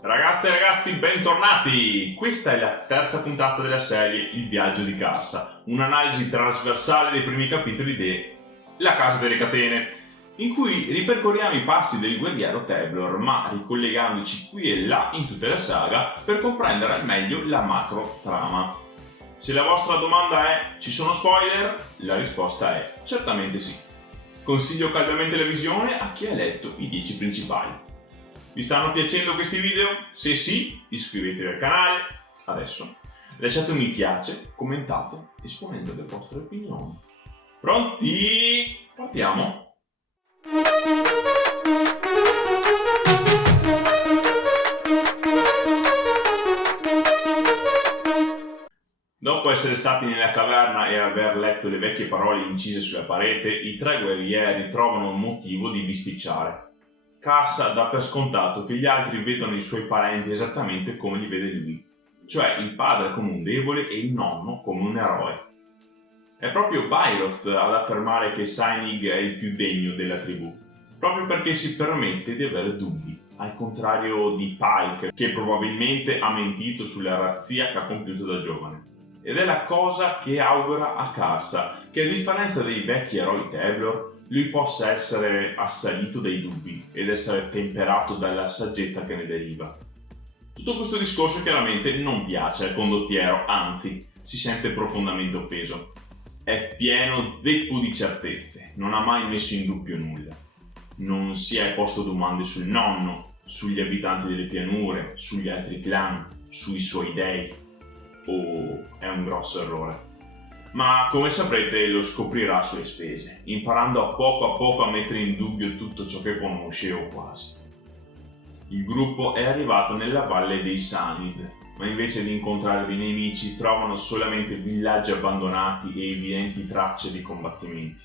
Ragazze e ragazzi, bentornati! Questa è la terza puntata della serie Il viaggio di Carsa, un'analisi trasversale dei primi capitoli di La Casa delle Catene, in cui ripercorriamo i passi del guerriero Tablor, ma ricollegandoci qui e là in tutta la saga per comprendere al meglio la macro trama. Se la vostra domanda è: ci sono spoiler? La risposta è certamente sì. Consiglio caldamente la visione a chi ha letto i 10 principali. Vi stanno piacendo questi video? Se sì, iscrivetevi al canale, adesso, lasciate un mi piace, commentate, esponendo le vostre opinioni. Pronti? Partiamo? Dopo essere stati nella caverna e aver letto le vecchie parole incise sulla parete, i tre guerrieri trovano un motivo di bisticciare. Carsa dà per scontato che gli altri vedano i suoi parenti esattamente come li vede lui, cioè il padre come un debole e il nonno come un eroe. È proprio Byroth ad affermare che Sainig è il più degno della tribù, proprio perché si permette di avere dubbi, al contrario di Pike, che probabilmente ha mentito sulla razzia che ha compiuto da giovane. Ed è la cosa che augura a Carsa, che a differenza dei vecchi eroi Tablor, lui possa essere assalito dai dubbi ed essere temperato dalla saggezza che ne deriva. Tutto questo discorso chiaramente non piace al condottiero, anzi, si sente profondamente offeso. È pieno zeppo di certezze, non ha mai messo in dubbio nulla. Non si è posto domande sul nonno, sugli abitanti delle pianure, sugli altri clan, sui suoi dei. È un grosso errore. Ma come saprete lo scoprirà a sue spese, imparando a poco a mettere in dubbio tutto ciò che conosce o quasi. Il gruppo è arrivato nella valle dei Sanid, ma invece di incontrare dei nemici trovano solamente villaggi abbandonati e evidenti tracce di combattimenti.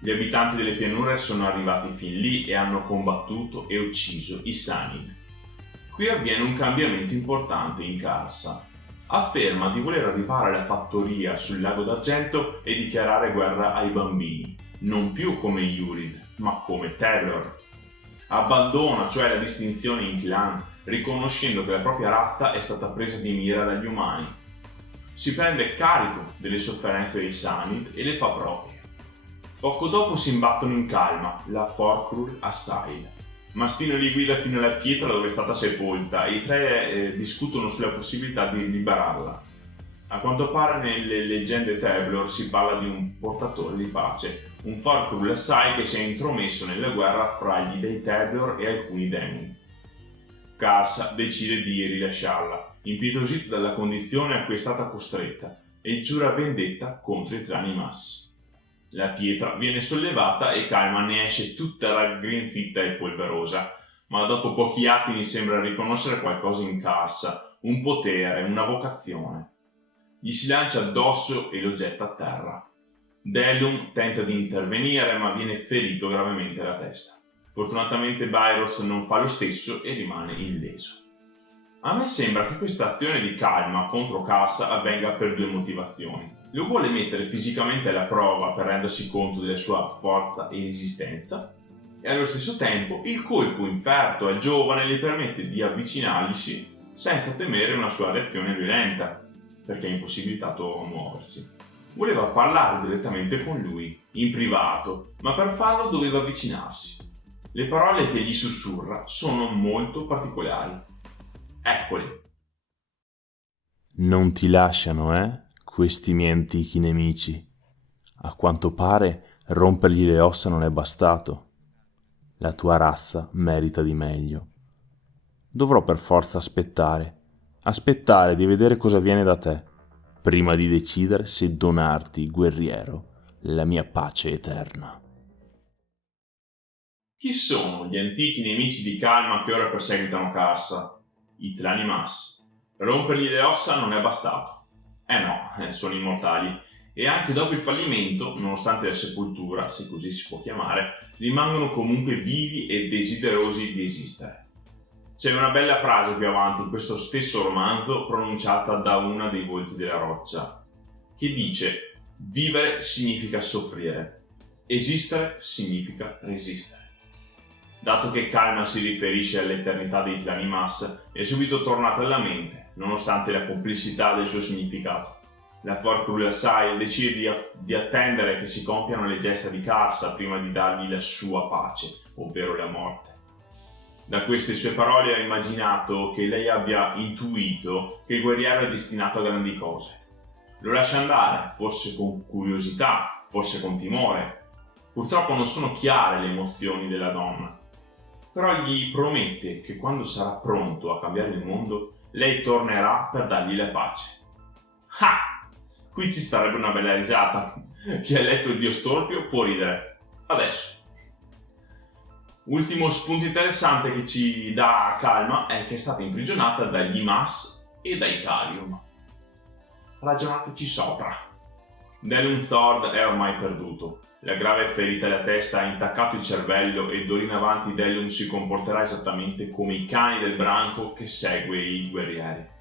Gli abitanti delle pianure sono arrivati fin lì e hanno combattuto e ucciso i Sanid. Qui avviene un cambiamento importante in Carsa. Afferma di voler arrivare alla fattoria sul lago d'argento e dichiarare guerra ai bambini, non più come Yurid, ma come Tablor. Abbandona cioè la distinzione in clan, riconoscendo che la propria razza è stata presa di mira dagli umani. Si prende carico delle sofferenze dei Sanid e le fa proprie. Poco dopo si imbattono in calma la Forkrul Assail. Mastino li guida fino alla pietra dove è stata sepolta e i tre discutono sulla possibilità di liberarla. A quanto pare nelle leggende Tablor si parla di un portatore di pace, un Forkrul Assai che si è intromesso nella guerra fra gli dei Tablor e alcuni demoni. Carsa decide di rilasciarla, impietosito dalla condizione a cui è stata costretta, e giura vendetta contro i tre Animas. La pietra viene sollevata e Calma ne esce tutta raggrinzita e polverosa, ma dopo pochi attimi sembra riconoscere qualcosa in Carsa, un potere, una vocazione. Gli si lancia addosso e lo getta a terra. Delum tenta di intervenire ma viene ferito gravemente alla testa. Fortunatamente Byroth non fa lo stesso e rimane illeso. A me sembra che questa azione di Calma contro Carsa avvenga per due motivazioni. Lo vuole mettere fisicamente alla prova per rendersi conto della sua forza e resistenza, e allo stesso tempo il colpo inferto al giovane le permette di avvicinarglisi senza temere una sua reazione violenta, perché è impossibilitato a muoversi. Voleva parlare direttamente con lui, in privato, ma per farlo doveva avvicinarsi. Le parole che gli sussurra sono molto particolari. Eccole. Non ti lasciano, questi miei antichi nemici. A quanto pare rompergli le ossa non è bastato. La tua razza merita di meglio. Dovrò per forza aspettare di vedere cosa viene da te, prima di decidere se donarti, guerriero, la mia pace eterna. Chi sono gli antichi nemici di Calma che ora perseguitano Carsa? I tre Animas. Rompergli le ossa non è bastato. Sono immortali, e anche dopo il fallimento, nonostante la sepoltura, se così si può chiamare, rimangono comunque vivi e desiderosi di esistere. C'è una bella frase più avanti in questo stesso romanzo pronunciata da una dei volti della roccia, che dice: vivere significa soffrire, esistere significa resistere. Dato che Kalma si riferisce all'eternità dei Tlanimas, è subito tornata alla mente, nonostante la complessità del suo significato. La Forkrul-Assai decide di attendere che si compiano le gesta di Karsa prima di dargli la sua pace, ovvero la morte. Da queste sue parole ho immaginato che lei abbia intuito che il guerriero è destinato a grandi cose. Lo lascia andare, forse con curiosità, forse con timore. Purtroppo non sono chiare le emozioni della donna, però gli promette che quando sarà pronto a cambiare il mondo, lei tornerà per dargli la pace. Ah! Qui ci starebbe una bella risata. Chi ha letto il Dio Storpio può ridere. Adesso. Ultimo spunto interessante che ci dà Kalma è che è stata imprigionata dagli Mas e dai Kalium. Ragionateci sopra. Delun Thord è ormai perduto. La grave ferita alla testa ha intaccato il cervello e d'ora in avanti Delun si comporterà esattamente come i cani del branco che segue i guerrieri.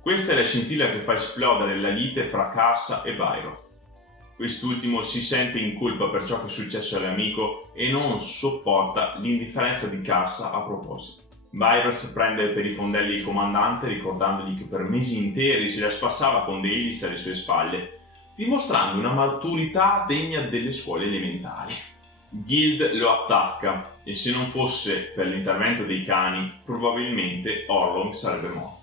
Questa è la scintilla che fa esplodere la lite fra Karsa e Bairoth. Quest'ultimo si sente in colpa per ciò che è successo all'amico e non sopporta l'indifferenza di Karsa a proposito. Bairoth prende per i fondelli il comandante ricordandogli che per mesi interi se la spassava con Deilis alle sue spalle, dimostrando una maturità degna delle scuole elementari. Guild lo attacca e se non fosse per l'intervento dei cani, probabilmente Orlong sarebbe morto.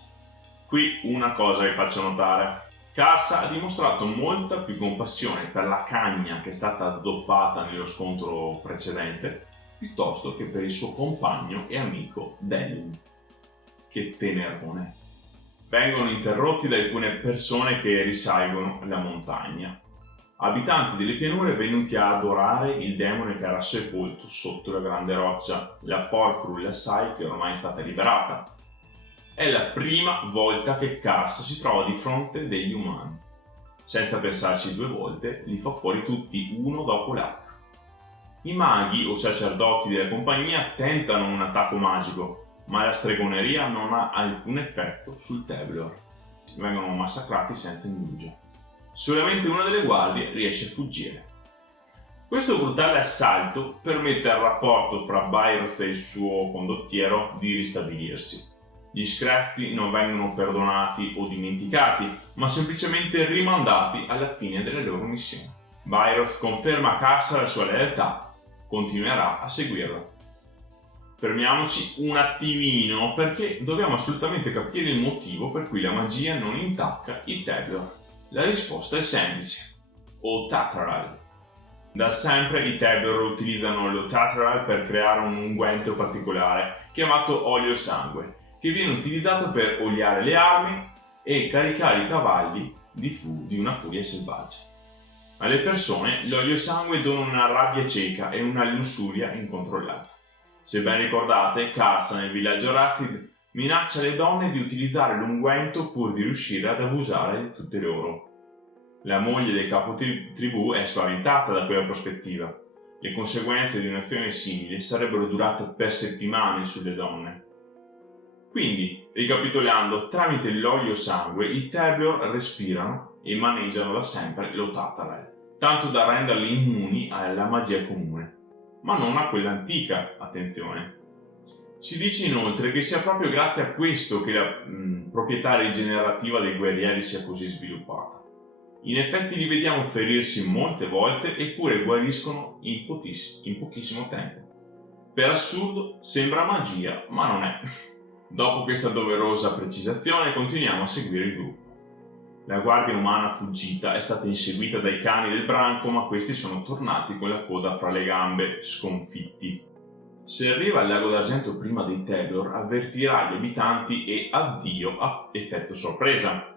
Qui una cosa vi faccio notare. Karsa ha dimostrato molta più compassione per la cagna che è stata azzoppata nello scontro precedente, piuttosto che per il suo compagno e amico Delun. Che tenerone. Vengono interrotti da alcune persone che risalgono la montagna. Abitanti delle pianure venuti a adorare il demone che era sepolto sotto la grande roccia, la Forkrul-Assai, che ormai è stata liberata. È la prima volta che Karsa si trova di fronte degli umani. Senza pensarci due volte, li fa fuori tutti uno dopo l'altro. I maghi o sacerdoti della compagnia tentano un attacco magico, ma la stregoneria non ha alcun effetto sul Teblor. Vengono massacrati senza indugio. Solamente una delle guardie riesce a fuggire. Questo brutale assalto permette al rapporto fra Bairoth e il suo condottiero di ristabilirsi. Gli screzi non vengono perdonati o dimenticati, ma semplicemente rimandati alla fine delle loro missioni. Bairoth conferma a Karsa la sua lealtà, continuerà a seguirla. Fermiamoci un attimino perché dobbiamo assolutamente capire il motivo per cui la magia non intacca il Teblor. La risposta è semplice: Otatral. Da sempre i Teblor utilizzano l'Otatral per creare un unguento particolare chiamato olio sangue, che viene utilizzato per oliare le armi e caricare i cavalli di una furia selvaggia. Alle persone l'olio sangue dona una rabbia cieca e una lussuria incontrollata. Se ben ricordate, Karsa nel villaggio Rathid minaccia le donne di utilizzare l'unguento pur di riuscire ad abusare di tutte loro. La moglie del capo tribù è spaventata da quella prospettiva. Le conseguenze di un'azione simile sarebbero durate per settimane sulle donne. Quindi, ricapitolando, tramite l'olio sangue i Teblor respirano e maneggiano da sempre l'Otatral, tanto da renderli immuni alla magia comune, ma non a quella antica, attenzione. Si dice inoltre che sia proprio grazie a questo che la proprietà rigenerativa dei guerrieri sia così sviluppata. In effetti li vediamo ferirsi molte volte eppure guariscono in pochissimo tempo. Per assurdo sembra magia, ma non è. Dopo questa doverosa precisazione continuiamo a seguire il gruppo. La guardia umana fuggita è stata inseguita dai cani del branco, ma questi sono tornati con la coda fra le gambe, sconfitti. Se arriva al lago d'argento prima dei Teblor, avvertirà gli abitanti e addio a effetto sorpresa.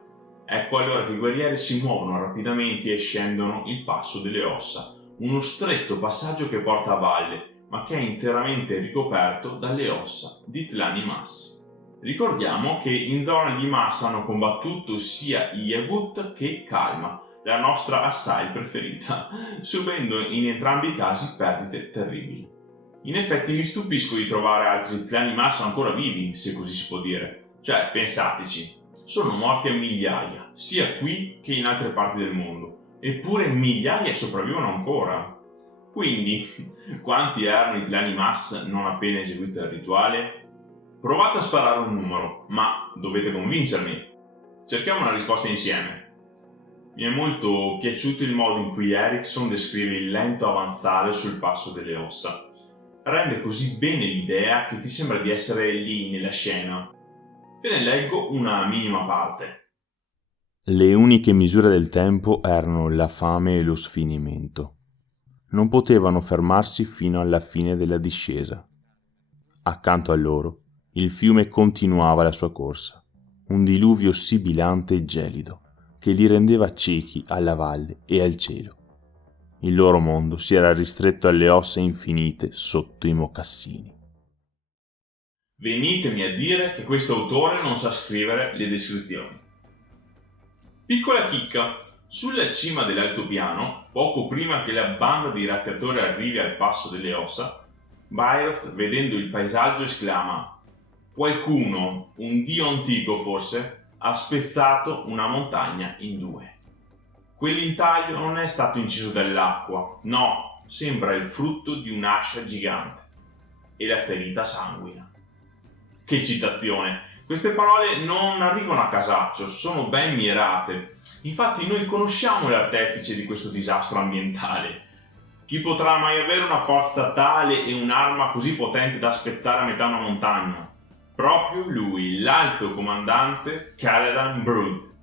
Ecco allora che i guerrieri si muovono rapidamente e scendono il passo delle ossa, uno stretto passaggio che porta a valle, ma che è interamente ricoperto dalle ossa di Tlanimas. Ricordiamo che in zona gli Mas hanno combattuto sia Yagut che Kalma, la nostra Assai preferita, subendo in entrambi i casi perdite terribili. In effetti mi stupisco di trovare altri Tlanimas ancora vivi, se così si può dire. Cioè, pensateci, sono morti a migliaia, sia qui che in altre parti del mondo, eppure migliaia sopravvivono ancora. Quindi, quanti erano i Tlani Mass non appena eseguito il rituale? Provate a sparare un numero, ma dovete convincermi. Cerchiamo una risposta insieme. Mi è molto piaciuto il modo in cui Erickson descrive il lento avanzare sul passo delle ossa. Rende così bene l'idea che ti sembra di essere lì nella scena. Ve ne leggo una minima parte. Le uniche misure del tempo erano la fame e lo sfinimento. Non potevano fermarsi fino alla fine della discesa. Accanto a loro, il fiume continuava la sua corsa, un diluvio sibilante e gelido, che li rendeva ciechi alla valle e al cielo. Il loro mondo si era ristretto alle ossa infinite sotto i mocassini. Venitemi a dire che questo autore non sa scrivere le descrizioni. Piccola chicca: sulla cima dell'altopiano, poco prima che la banda di razziatori arrivi al passo delle ossa, Byers, vedendo il paesaggio, esclama: qualcuno, un dio antico forse, ha spezzato una montagna in due. Quell'intaglio non è stato inciso dall'acqua, no, sembra il frutto di un'ascia gigante. E la ferita sanguina. Che citazione! Queste parole non arrivano a casaccio, sono ben mirate. Infatti noi conosciamo l'artefice di questo disastro ambientale. Chi potrà mai avere una forza tale e un'arma così potente da spezzare a metà una montagna? Proprio lui, l'alto comandante Caladan Brood.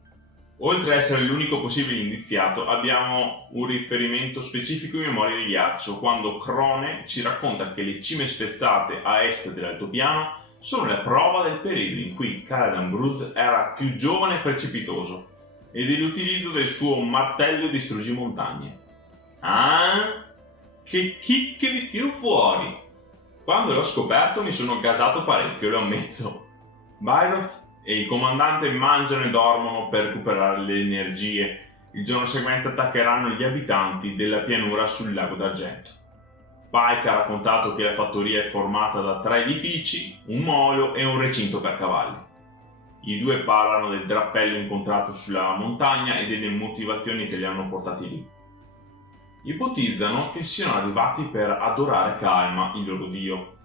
Oltre ad essere l'unico possibile indiziato, abbiamo un riferimento specifico in Memorie di ghiaccio, quando Crone ci racconta che le cime spezzate a est dell'altopiano sono la prova del periodo in cui Caladan Brood era più giovane e precipitoso e dell'utilizzo del suo martello distruggimontagne. Ah, che chicche vi tiro fuori! Quando l'ho scoperto mi sono gasato parecchio, lo ammetto. Byros e il comandante mangiano e dormono per recuperare le energie. Il giorno seguente attaccheranno gli abitanti della pianura sul lago d'argento. Pike ha raccontato che la fattoria è formata da 3 edifici, un molo e un recinto per cavalli. I due parlano del drappello incontrato sulla montagna e delle motivazioni che li hanno portati lì. Ipotizzano che siano arrivati per adorare Kalma, il loro dio.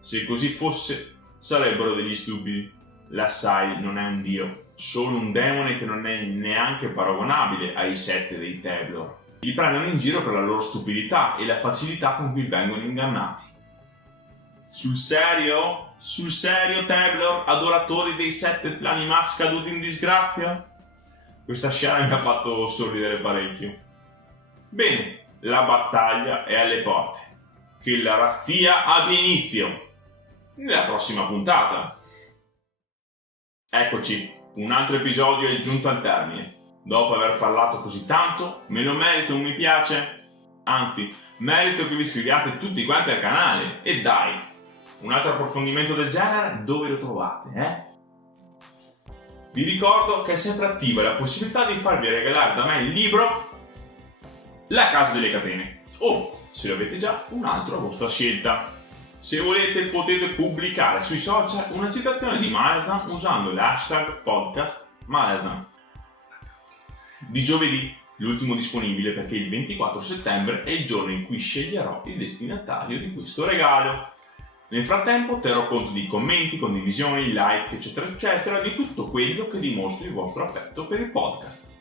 Se così fosse, sarebbero degli stupidi. L'Assai non è un dio, solo un demone che non è neanche paragonabile ai 7 dei Teblor. Li prendono in giro per la loro stupidità e la facilità con cui vengono ingannati. Sul serio? Sul serio, Teblor, adoratori dei 7 Tlani Mass caduti in disgrazia? Questa scena mi ha fatto sorridere parecchio. Bene, la battaglia è alle porte. Che la razzia abbia inizio. Nella prossima puntata. Eccoci, un altro episodio è giunto al termine. Dopo aver parlato così tanto, me lo merito un mi piace? Anzi, merito che vi iscriviate tutti quanti al canale. E dai, un altro approfondimento del genere dove lo trovate, Vi ricordo che è sempre attiva la possibilità di farvi regalare da me il libro La Casa delle Catene. O, se lo avete già, un altro a vostra scelta. Se volete potete pubblicare sui social una citazione di Malazan usando l'hashtag podcast Malazan. Di giovedì, l'ultimo disponibile perché il 24 settembre è il giorno in cui sceglierò il destinatario di questo regalo. Nel frattempo terrò conto di commenti, condivisioni, like, eccetera eccetera, di tutto quello che dimostri il vostro affetto per il podcast.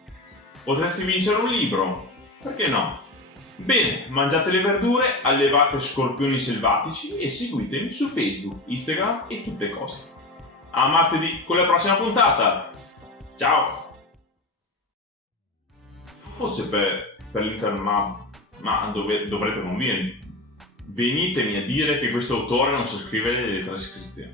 Potresti vincere un libro? Perché no? Bene, mangiate le verdure, allevate scorpioni selvatici e seguitemi su Facebook, Instagram e tutte cose. A martedì con la prossima puntata! Ciao! Forse per l'Inter, ma dovrete convincermi. Venitemi a dire che questo autore non sa scrivere le trascrizioni.